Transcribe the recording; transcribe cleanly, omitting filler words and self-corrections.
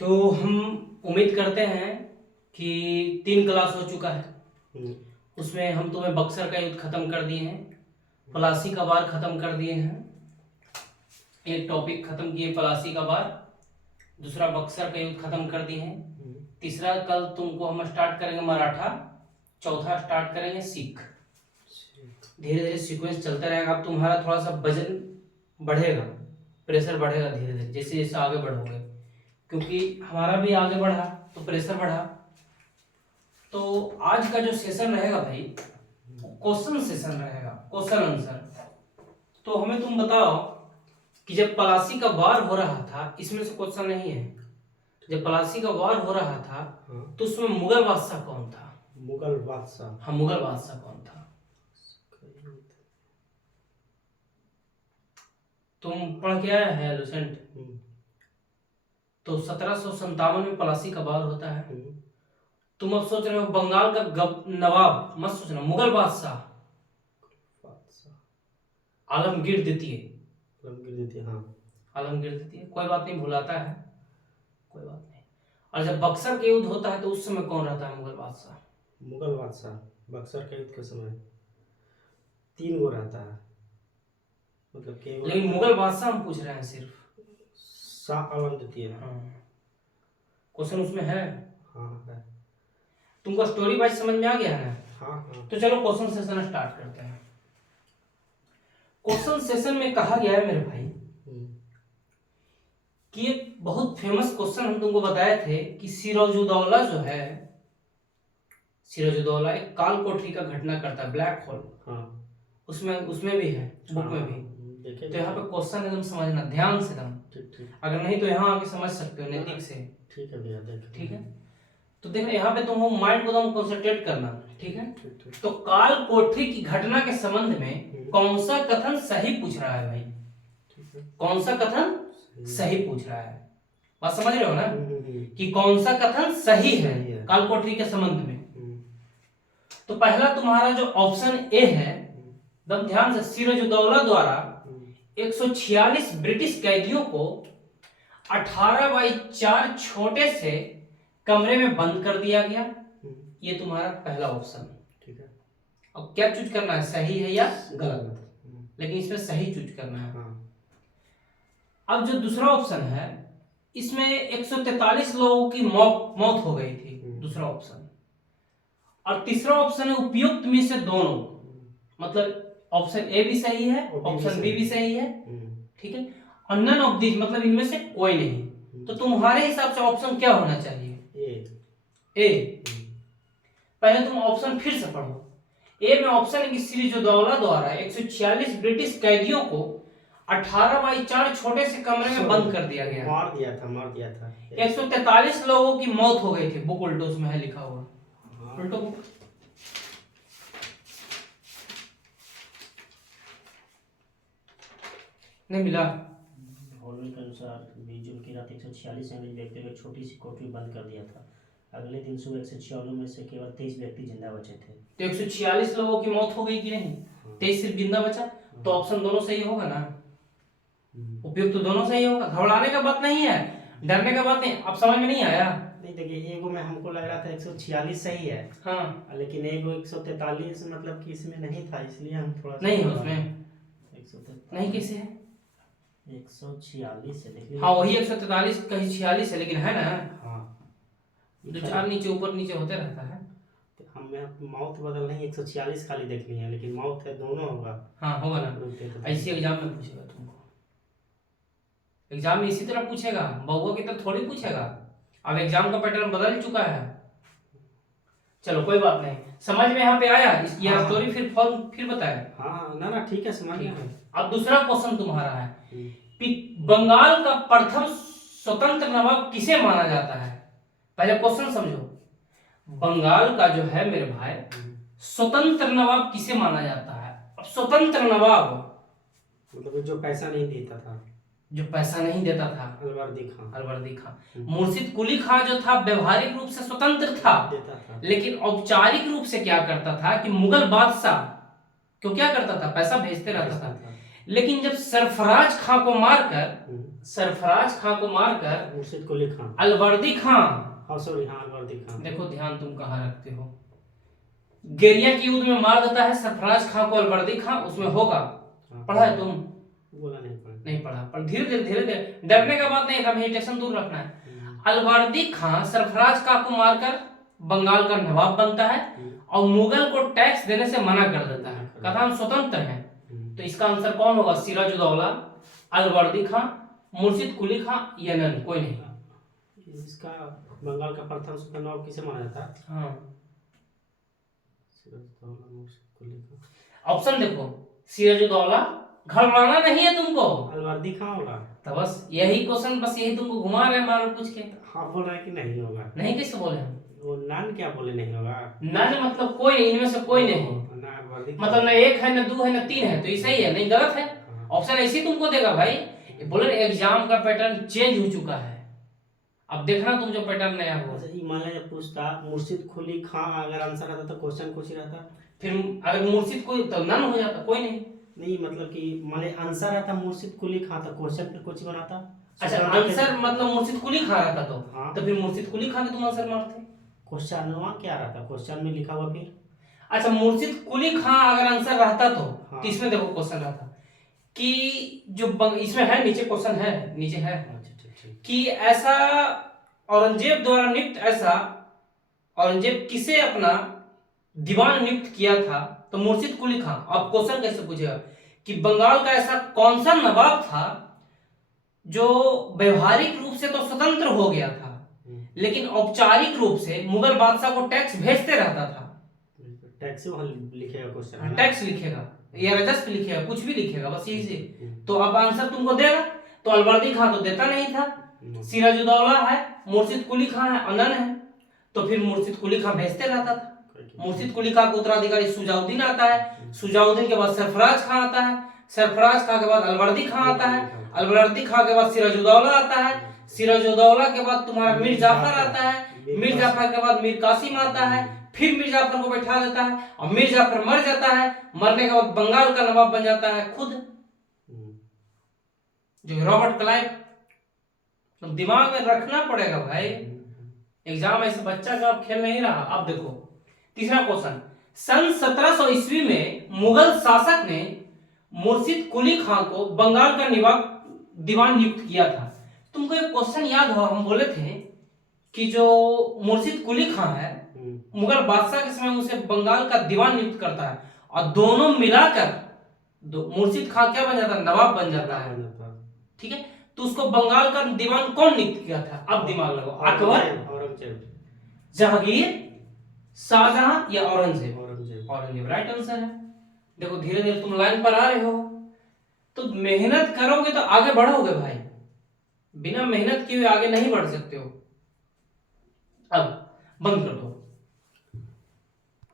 तो हम उम्मीद करते हैं कि 3 क्लास हो चुका है। उसमें हम तुम्हें बक्सर का युद्ध खत्म कर दिए हैं, पलासी का वार खत्म कर दिए हैं, एक टॉपिक खत्म किए पलासी का वार, दूसरा बक्सर का युद्ध खत्म कर दिए हैं, तीसरा कल तुमको हम स्टार्ट करेंगे मराठा, चौथा स्टार्ट करेंगे सिख। धीरे धीरे सीक्वेंस चलता रहेगा। अब तुम्हारा थोड़ा सा वजन बढ़ेगा, प्रेशर बढ़ेगा धीरे धीरे जैसे जैसे आगे बढ़ोगे, क्योंकि हमारा भी आगे बढ़ा तो प्रेशर बढ़ा। तो आज का जो सेशन रहेगा भाई, क्वेश्चन सेशन रहेगा, क्वेश्चन आंसर। तो हमें तुम बताओ कि जब पलासी का वार हो रहा था, इसमें से क्वेश्चन नहीं है, जब पलासी का वार हो रहा था तो उसमें मुगल बादशाह कौन था? मुगल बादशाह, हाँ, मुगल बादशाह कौन था? तुम पढ़ के आया है लुसेंट? तो 1757 में पलासी का वार होता है। तुम अब सोच रहे हो बंगाल का नवाब, मत सोचना, मुगल बादशाह आलमगीर द्वितीय। हाँ, आलमगीर द्वितीय, कोई बात नहीं, भुलाता है, कोई बात नहीं। और जब बक्सर के युद्ध होता है तो उस समय कौन रहता है मुगल बादशाह? मुगल बादशाह बक्सर के युद्ध के समय 3 गो रहता है, मतलब लेकिन मुगल बादशाह हम पूछ रहे हैं सिर्फ। शाह आलम द्वितीय। हाँ, क्वेश्चन उसमें है। हाँ है। तुमको स्टोरी वाइज समझ में आ गया है ना? हाँ। तो चलो क्वेश्चन सेशन स्टार्ट करते हैं। क्वेश्चन सेशन में कहा गया है मेरे भाई कि एक बहुत फेमस क्वेश्चन हम तुमको बताए थे कि सिराजुद्दौला जो है, सिराजुद्दौला एक काल कोठरी का घटना करता है, ब्लैक होल। हाँ, उसमें भी है, बुक में भी। तो यहाँ पे क्वेश्चन एकदम समझना ध्यान से एकदम, ठीक। अगर नहीं तो यहाँ आके समझ सकते हो नैतिक से। ठीक है भैया, ठीक है, तो देखो यहाँ पे तुम माइंड को एकदम कंसंट्रेट करना। ठीक है, ठीक। तो काल कोठरी की घटना के संबंध में कौन सा कथन सही पूछ रहा है भाई? कौन सा कथन सही पूछ रहा है? बात समझ रहे हो ना कि कौन सा कथन सही है काल कोठरी के संबंध में? तो पहला तुम्हारा जो ऑप्शन ए है, एकदम ध्यान से, सिराजुद्दौला द्वारा 146 ब्रिटिश कैदियों को 18/4 छोटे से कमरे में बंद कर दिया गया। ये तुम्हारा पहला ऑप्शन। ठीक है, अब क्या चूज करना है, सही है या गलत? लेकिन इसमें सही चूज करना है। अब जो दूसरा ऑप्शन है, इसमें 143 लोगों की मौत हो गई थी, दूसरा ऑप्शन। और तीसरा ऑप्शन है उपयुक्त में से दोनों, मतलब ऑप्शन ए भी सही है, ऑप्शन बी भी सही है। ठीक है, और नन ऑफ दिस, मतलब इनमें से कोई नहीं। तो तुम्हारे हिसाब से ऑप्शन क्या होना चाहिए? ए। पहले तुम ऑप्शन फिर से पढ़ो। ए में ऑप्शन है कि सिराजुद्दौला द्वारा 146 ब्रिटिश कैदियों को 18/4 छोटे से कमरे में बंद कर दिया गया। मार दिया था 143 लोगों की मौत हो गई थी। बुक उल्टो उसमें है लिखा हुआ, उल्टो बुक। नहीं मिला? हॉलवे के अनुसार 20 जून की रात 146 एमएच व्यक्तियों को छोटी सी कोठरी बंद कर दिया था। अगले दिन सुबह 146 में से केवल 23 व्यक्ति जिंदा बचे थे। तो 146 लोगों की मौत हो गई कि नहीं? 23 सिर्फ जिंदा बचा। तो ऑप्शन दोनों सही होगा ना? उपयुक्त तो दोनों सही होगा। घबराने का बात नहीं है, डरने का बात नहीं। अब समझ में नहीं आया? नहीं, देखिए एगो में हमको लग रहा था 146 सही है। हाँ, लेकिन एगो 143 मतलब कि इसमें नहीं था, इसलिए हम थोड़ा नहीं है उसमें। 143 नहीं कैसे है? 146 है, देखिए। हाँ, वही 143 कहीं 46 है, लेकिन है ना? हाँ, दो चार नीचे ऊपर नीचे होते रहता है। हमें माउथ बदल नहीं 146 खाली देखनी है, लेकिन माउथ है दोनों होगा। हाँ, होगा ना? ऐसे एग्जाम में पूछेगा तुमको, एग्जाम में इसी तरह पूछेगा, बहुआ की तरह थोड़ी पूछेगा। अब एग्जाम का पैटर्न बदल चुका है। चलो कोई बात नहीं, समझ में यहाँ पे आया? इसकी स्टोरी फिर फॉर्म फिर बताए। हाँ, ना ठीक है, समझ गया। अब दूसरा क्वेश्चन तुम्हारा है, बंगाल का प्रथम स्वतंत्र नवाब किसे माना जाता है? पहले क्वेश्चन समझो। बंगाल का जो है मेरे भाई स्वतंत्र नवाब किसे माना जाता है? अब स्वतंत्र नवाब मतलब जो पैसा नहीं देता था, जो पैसा नहीं देता था, अलवर्दी खां। मुर्शिद कुली खां जो था व्यवहारिक रूप से स्वतंत्र था, लेकिन औपचारिक रूप से क्या करता था कि मुगल बादशाह क्यों क्या करता था, पैसा भेजते रहता था, लेकिन जब सरफराज खां को मारकर मुर्शिद कुली खां, अलवर्दी खां, हाँ सॉरी, हाँ अलवर्दी खां, देखो ध्यान तुम कहाँ रखते हो, गेरिया की युद्ध में मार देता है सरफराज खां को अलवर्दी खां, उसमें होगा, पढ़ा है तुम? बोला नहीं पढ़ा, नहीं पढ़ा, पर धीरे धीरे डरने का बात नहीं था, मेडिटेशन दूर रखना है। अलवर्दी खां सरफराज खां को मारकर बंगाल का नवाब बनता है और मुगल को टैक्स देने से मना कर देता है, कहता हम स्वतंत्र हैं। तो इसका आंसर कौन होगा? सिराजुद्दौला, अलवर्दी खां, मुर्शिद कुली खां या नन, कोई नहीं। इसका बंगाल का प्रथम सुल्तान नवाब किसे माना जाता है? हाँ, सिराजुद्दौला, मुर्शिद कुली खां। ऑप्शन देखो, सिराजुद्दौला, घबराना नहीं है तुमको, अलवर्दी खां होगा। तो बस यही क्वेश्चन, बस यही तुमको घुमा रहे हैं मारो पूछ के। हाँ बोल रहे हैं कि नहीं होगा? नहीं कैसे बोले हम? वो नान क्या बोले नहीं होगा? नन मतलब कोई नहीं, इनमें से कोई नहीं, ना अलवर्दी खां। मतलब न एक है, न दो है, न तीन है, तो ये सही है, नहीं गलत है। ऑप्शन ऐसे ही तुमको देगा भाई, बोले एग्जाम का पैटर्न चेंज हो चुका है, अब देखना तुम जो पैटर्न नया हो। अच्छा, ये मान लिया पूछता मुर्शिद कुली खां, अगर आंसर आता तो क्वेश्चन कुछ ही रहता। फिर अगर मुर्शिद कोई तो नन हो जाता, कोई नहीं। नहीं मतलब कि मान लिया आंसर आता मुर्शिद कुली खां, तो क्वेश्चन फिर कुछ ही बनाता। अच्छा, आंसर मतलब मुर्शिद कुली खां रहता हाँ। तो फिर मुर्शिद कुली खां के तुम आंसर मारते। क्वेश्चन क्या रहता? क्वेश्चन में लिखा हुआ फिर। अच्छा, मुर्शिद कुली खां अगर आंसर रहता तो इसमें देखो क्वेश्चन रहता कि जो इसमें है, नीचे क्वेश्चन है, नीचे है कि ऐसा औरंगजेब द्वारा नियुक्त, ऐसा औरंगजेब किसे अपना दीवान नियुक्त किया था, तो मुर्शिद कुली खां। अब क्वेश्चन कैसे पूछेगा कि बंगाल का ऐसा कौन सा नवाब था जो व्यवहारिक रूप से तो स्वतंत्र हो गया था, लेकिन औपचारिक रूप से मुगल बादशाह को टैक्स भेजते रहता था। टैक्स वहां लिखेगा क्वेश्चन, टैक्स लिखेगा या राजस्व लिखेगा, कुछ भी लिखेगा, बस यही से। तो अब आंसर तुमको देगा, तो अलवर्दी खां तो देता नहीं था, सिराजुद्दौला है, मुर्शिद कुली खां है, अनन है, तो फिर मुर्शिद कुली खां भेजते रहता था। मुर्शिद कुली खां का उत्तराधिकारी सुजाउद्दीन आता है, सुजाउद्दीन के बाद सरफराज खां आता है, सरफराज खां के बाद अलवर्दी खां आता है, अलवर्दी खां के बाद सिराजुद्दौला आता है, सिराजुद्दौला के बाद तुम्हारा मीर जाफर आता है, मीर जाफर के बाद मीर कासिम आता है, फिर मीर जाफर को बैठा देता है और मीर जाफर मर जाता है, मरने के बाद बंगाल का नवाब बन जाता है खुद, जो रॉबर्ट क्लाइव। तो दिमाग में रखना पड़ेगा भाई, एग्जाम ऐसे बच्चा का अब खेल नहीं रहा। अब देखो तीसरा क्वेश्चन, सन 1700 ईस्वी में मुगल शासक ने मुर्शिद कुली खां को बंगाल का दीवान नियुक्त किया था। तुमको एक क्वेश्चन याद हो, हम बोले थे कि जो मुर्शिद कुली खां है, मुगल बादशाह के समय उसे बंगाल का दीवान नियुक्त करता है और दोनों मिलाकर मुर्शिद खां क्या बन जाता है? नवाब बन जाता है, ठीक है। तो उसको बंगाल का दीवान कौन नियुक्त किया था? अब दिमाग लगाओ, अकबर, जहांगीर, शाहजहां या औरंगजेब? औरंगजेब राइट आंसर है। देखो धीरे धीरे तुम लाइन पर आ रहे हो, तो मेहनत करोगे तो आगे बढ़ोगे भाई, बिना मेहनत किए आगे नहीं बढ़ सकते हो। अब बंद कर दो।